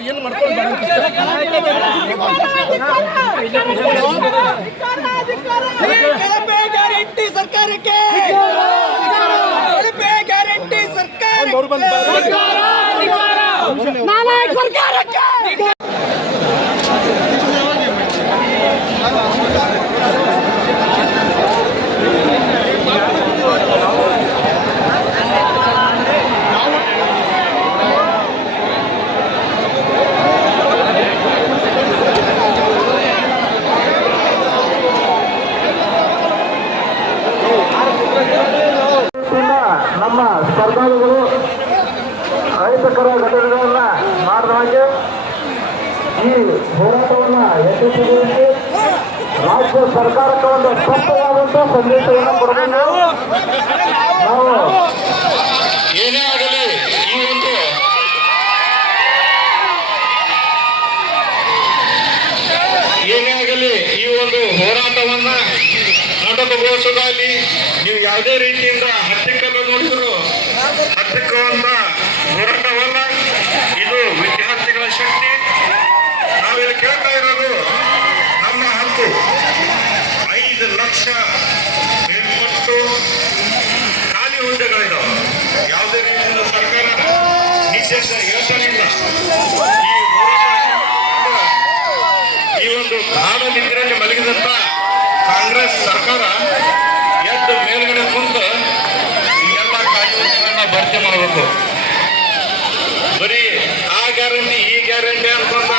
ಅವ್ರು ಏನು ಮಾಡ್ಕೊಂಡು ಗ್ಯಾರಂಟಿ ಸರ್ಕಾರಕ್ಕೆ ಗ್ಯಾರಂಟಿ ಸರ್ಕಾರ ಸರ್ಕಾರಕ್ಕೆ ನಮ್ಮ ಸ್ಪರ್ಧಾಳುಗಳು ಅಹಿತಕರ ಘಟನೆಗಳನ್ನ ಮಾಡಿದ ಹಾಗೆ ಈ ಹೋರಾಟವನ್ನು ಯಶಸ್ವಿಗೊಳಿಸಿ ರಾಜ್ಯ ಸರ್ಕಾರಕ್ಕೆ ಒಂದು ಸ್ಪಷ್ಟವಾದಂಥ ಸಂದೇಶವನ್ನು ಕೊಡಬೇಕು. ನಾವು ಏನೇ ಆಗಲಿ ಈ ಒಂದು ಹೋರಾಟವನ್ನ ನಾಟಕಗೊಳಿಸೋದಾಗಲಿ ನೀವು ಯಾವುದೇ ರೀತಿಯಿಂದ ಹತ್ತಿಕ್ಕಲು ನೋಡಿದ್ರು ಹತ್ತಿಕ್ಕುವಂತ ಹೋರಾಟವಲ್ಲ. ಇದು ವಿದ್ಯಾರ್ಥಿಗಳ ಶಕ್ತಿ. ನಾವಿಲ್ಲಿ ಕೇಳ್ತಾ ಇರೋದು ನಮ್ಮ ಹಕ್ಕು. 5 ಲಕ್ಷ ಮೇಲ್ಪಟ್ಟು ಖಾಲಿ ಹುದ್ದೆಗಳಿದಾವೆ. ಯಾವುದೇ ರೀತಿಯಿಂದ ಸರ್ಕಾರ ನಿಷೇಧ ಹೇಳ್ತಾನಿಲ್ಲ. ಈ ಒಂದು ಗಾಢ ನಿದ್ರೆಯಲ್ಲಿ ಮಲಗಿದಂತ ಕಾಂಗ್ರೆಸ್ ಸರ್ಕಾರ ಎದ್ದು ಮೇಲ್ಗಡೆ ಕುಂತು ಎಲ್ಲ ಕಾಯ್ದೆಗಳನ್ನ ಭರ್ತಿ ಮಾಡಬೇಕು. ಬರೀ ಆ ಗ್ಯಾರಂಟಿ ಈ ಗ್ಯಾರಂಟಿ ಅನ್ಕೊಂತ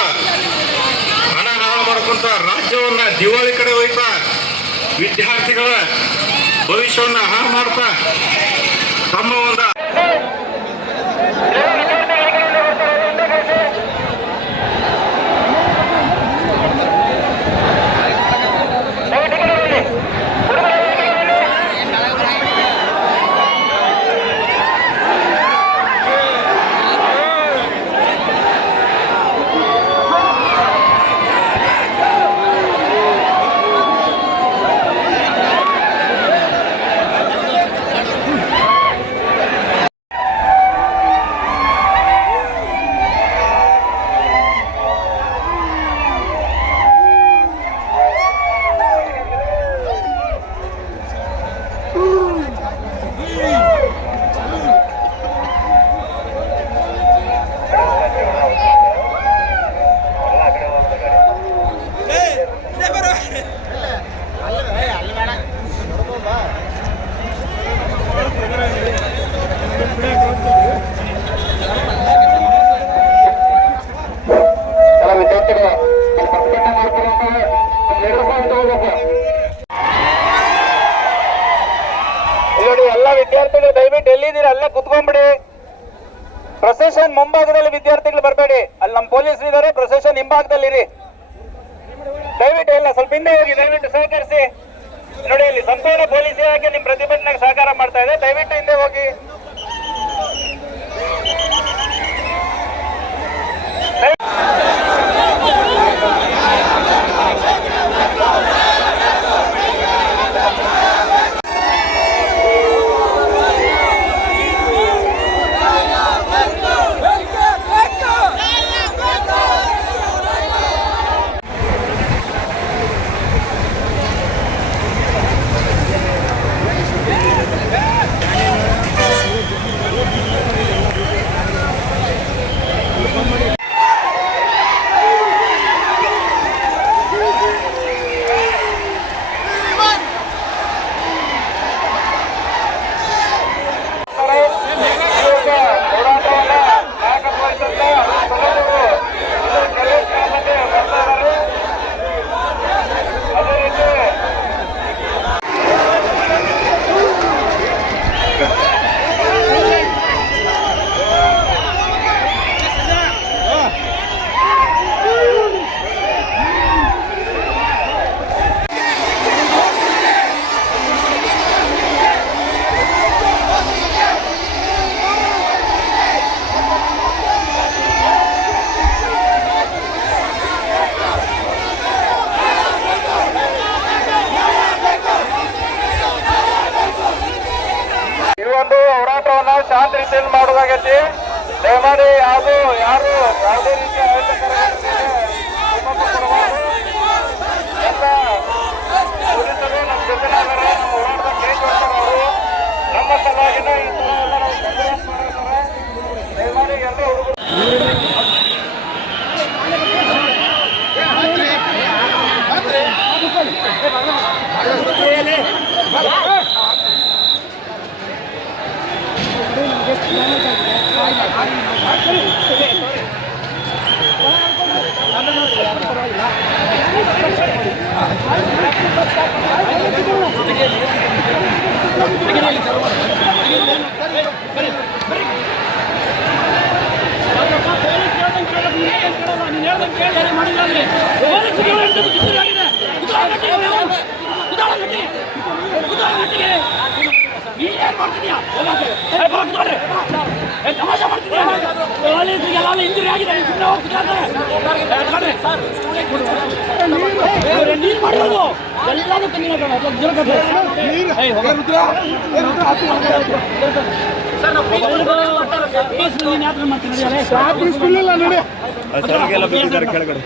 ಹಣ ಹಾಳು ಮಾಡ್ಕೊಂತ ರಾಜ್ಯವನ್ನ ದಿವಾಳಿ ಕಡೆ ಹೋಯ್ತಾ ವಿದ್ಯಾರ್ಥಿಗಳ ಭವಿಷ್ಯವನ್ನ ಹಾಳು ಮಾಡ್ತಾ ತಮ್ಮ ಒಂದು ವಿದ್ಯಾರ್ಥಿಗಳು ದಯವಿಟ್ಟು ಎಲ್ಲಿದ್ದೀರಾ ಅಲ್ಲೇ ಕುತ್ಕೊಂಡ್ಬಿಡಿ. ಪ್ರೊಸೆಷನ್ ಮುಂಭಾಗದಲ್ಲಿ ವಿದ್ಯಾರ್ಥಿಗಳು ಬರಬೇಡಿ. ಅಲ್ಲಿ ನಮ್ಮ ಪೊಲೀಸರು ಇದ್ದಾರೆ, ಪ್ರೊಸೆಷನ್ ಹಿಂಭಾಗದಲ್ಲಿರಿ. ದಯವಿಟ್ಟು ಎಲ್ಲ ಸ್ವಲ್ಪ ಹಿಂದೆ ಹೋಗಿ, ದಯವಿಟ್ಟು ಸಹಕರಿಸಿ. ನೋಡಿ, ಇಲ್ಲಿ ಸಂಪೂರ್ಣ ಪೊಲೀಸ್ ಇಲಾಖೆ ನಿಮ್ಮ ಪ್ರತಿಭಟನೆಗೆ ಸಹಕಾರ ಮಾಡ್ತಾ ಇದೆ. ದಯವಿಟ್ಟು ಹಿಂದೆ ಹೋಗಿ. ಮಾಡ್ತಿದ್ಯಾ ತಮಾಷೆ ಮಾಡ್ತಿದ್ಯಾ ಇಂಜುರಿ ಆಗಿದೆ ಸುಮ್ಮನೆ ಹೋಗ್ತಿದ್ದಾರೆ ನೀರು ಮಾಡಿರೋದು ಎಲ್ಲಾನು ಕೆಳಗಡೆ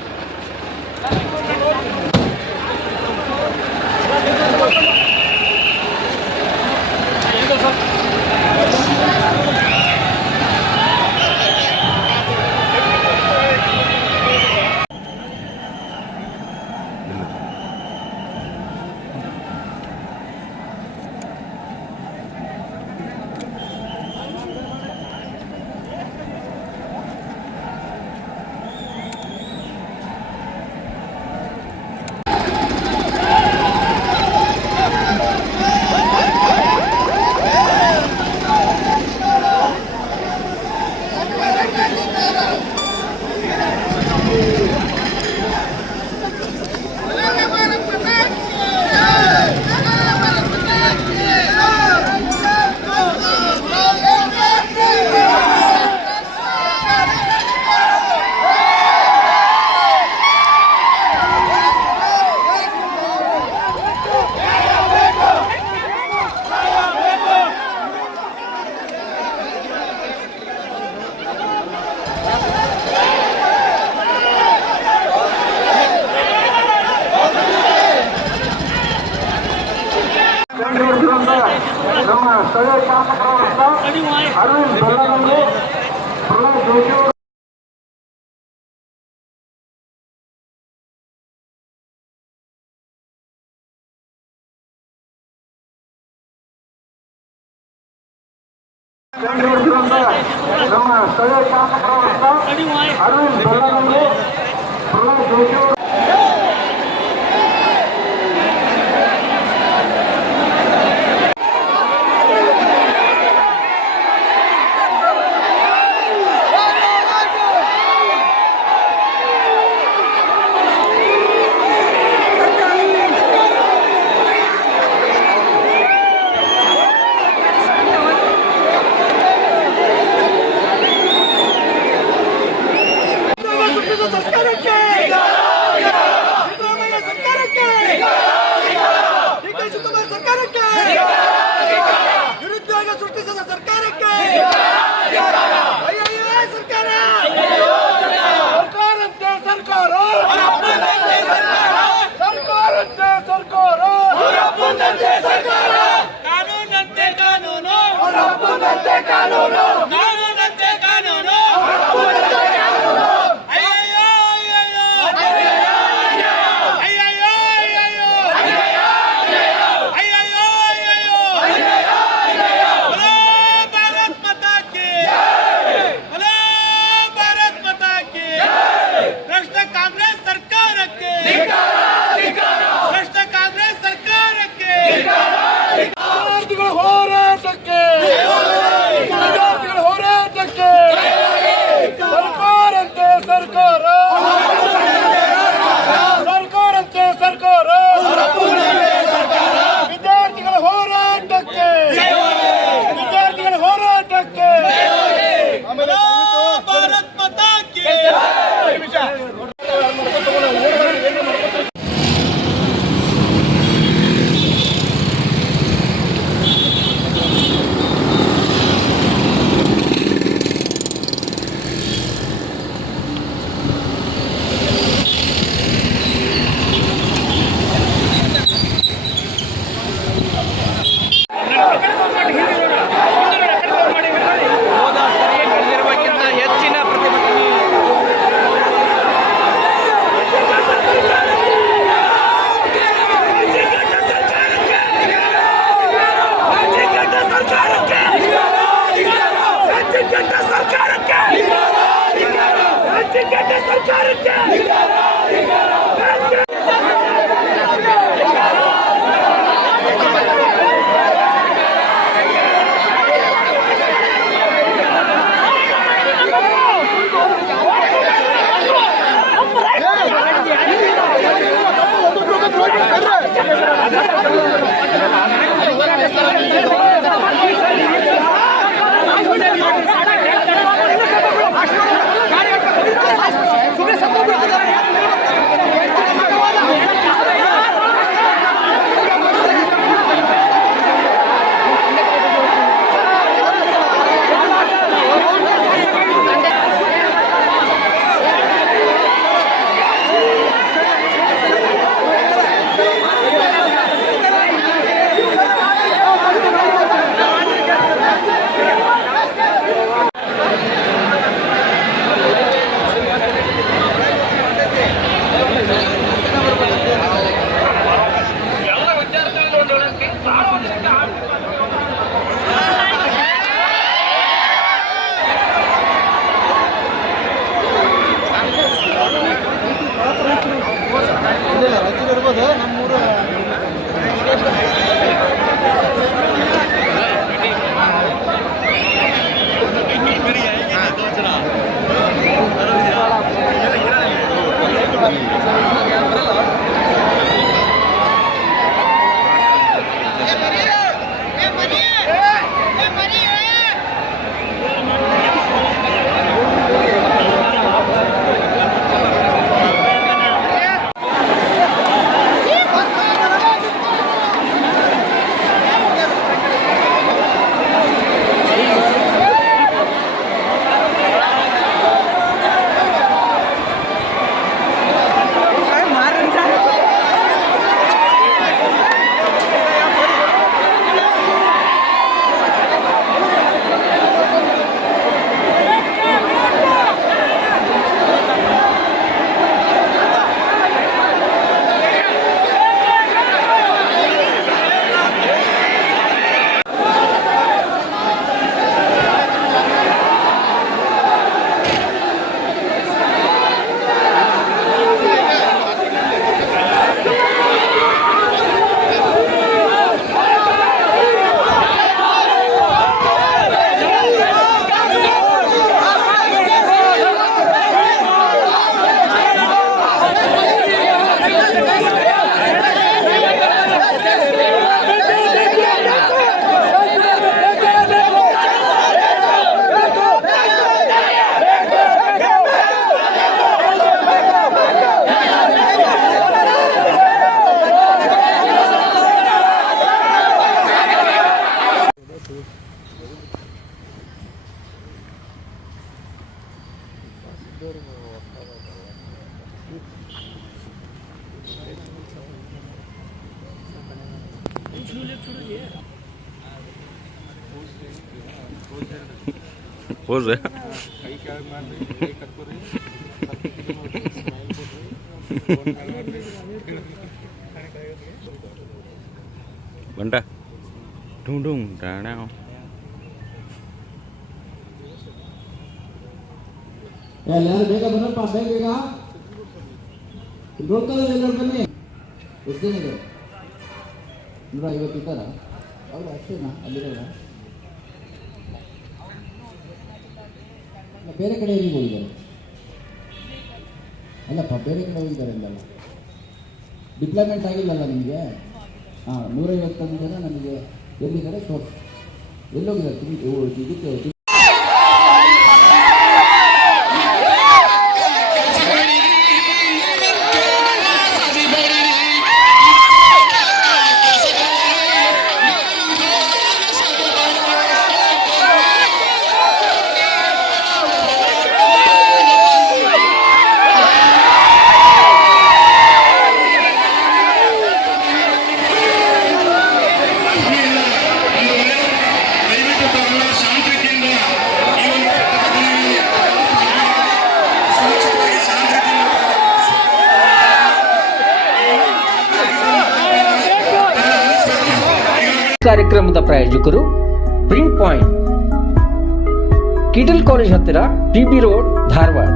ನಮ್ಮ ಸ್ಥಳೀಯ ಶಾಸಕರಾದ ಅರವಿಂದ್ ಬೆಲ್ಲನವರು ಪ್ರಹ್ಲಾದ್ ಜೋಶಿ ಅವರು ನಮ್ಮ ಸ್ಥಳೀಯ ಶಾಸಕರಾದ ಅರವಿಂದ್ ಬೆಲ್ಲನವರು ಪ್ರಹ್ಲಾದ್ ಜೋಶಿ ಅವರು ಸರ್ಕಾರಕ್ಕೆ ಸಿದ್ದರಾಮಯ್ಯ ಸರ್ಕಾರಕ್ಕೆ ಡಿ.ಕೆ. ಶಿವಕುಮಾರ್ ಸರ್ಕಾರಕ್ಕೆ ನಿರುದ್ಯೋಗ ಸೃಷ್ಟಿಸಿದ ಸರ್ಕಾರಕ್ಕೆ ಅಯ್ಯಯ್ಯೋ ಸರ್ಕಾರ ಸರ್ಕಾರಂತೆ ಸರ್ಕಾರ ಸರ್ಕಾರಂತೆ ಸರ್ಕಾರ ಕಾನೂನಂತೆ ಕಾನೂನು ಕಾನೂನಂತೆ ಕಾನೂನು ಕಾನೂನಂತೆ ಕಾನೂನು ವಿದ್ಯಾರ್ಥಿಗಳ ಹೋರಾಟಕ್ಕೆ ವಿದ್ಯಾರ್ಥಿಗಳ ಹೋರಾಟಕ್ಕೆ ಸರ್ಕಾರಂತೆ ಸರ್ಕಾರ ಸರ್ಕಾರಂತೆ ಸರ್ಕಾರ ವಿದ್ಯಾರ್ಥಿಗಳ ಹೋರಾಟಕ್ಕೆ ವಿದ್ಯಾರ್ಥಿಗಳ ಹೋರಾಟಕ್ಕೆ ಭಾರತ್ ಮಾತಾ ಕಿ ಹೆಚ್ಚಿನ ಪ್ರತಿಭಟನೆ ಸರ್ಕಾರ ಹೋದ್ರೆ ಬಂಟ ಡುಂಗ್ ಡುಂಗ್ ಟಾಣ ಎಲ್ಲರೂ ಬೇಗ ಬರಪ್ಪ, ಬೇಗ ಬೇಗ ಗೋಕಾಲಲ್ಲಿ ಎಲ್ಲರೂ ಬನ್ನಿ. ಎಷ್ಟು ಜನ ಇದೆ? 150 ಇದ್ದಾರ? ಹೌದು, ಅಷ್ಟೇನಾ ಅಲ್ಲಿರೋದ? ಬೇರೆ ಕಡೆ ಎಲ್ಲಿಗೆ ಹೋಗಿದ್ದಾರೆ? ಅಲ್ಲಪ್ಪ, ಬೇರೆ ಕಡೆ ಹೋಗಿದ್ದಾರೆ ಅಂದಲ್ಲ, ಡಿಪ್ಲಾಯ್ಮೆಂಟ್ ಆಗಿಲ್ಲಲ್ಲ ನಿಮಗೆ? ಹಾಂ, 150 ಜನ ನಮಗೆ ಎಲ್ಲಿದ್ದಾರೆ ತೋರಿಸಿ. ಎಲ್ಲೋಗಿದ್ದಾರೆ? ಇದಕ್ಕೆ ಕಾರ್ಯಕ್ರಮದ ಪ್ರಾಯೋಜಕರು ಪ್ರಿಂಟ್ ಪಾಯಿಂಟ್, ಕಿಟಲ್ ಕಾಲೇಜ್ ಹತ್ತಿರ, ಟಿಬಿ ರೋಡ್, ಧಾರವಾಡ.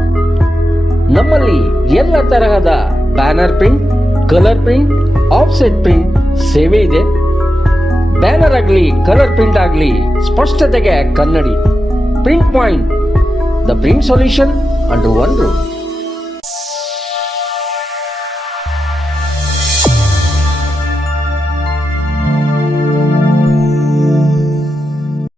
ನಮ್ಮಲ್ಲಿ ಎಲ್ಲ ತರಹದ banner print, colour print, offset print ಸೇವೆ ಇದೆ. ಬ್ಯಾನರ್ ಆಗಲಿ, ಕಲರ್ ಪ್ರಿಂಟ್ ಆಗಲಿ, ಸ್ಪಷ್ಟತೆಗೆ ಕನ್ನಡಿ. Print point, the print solution under one roof.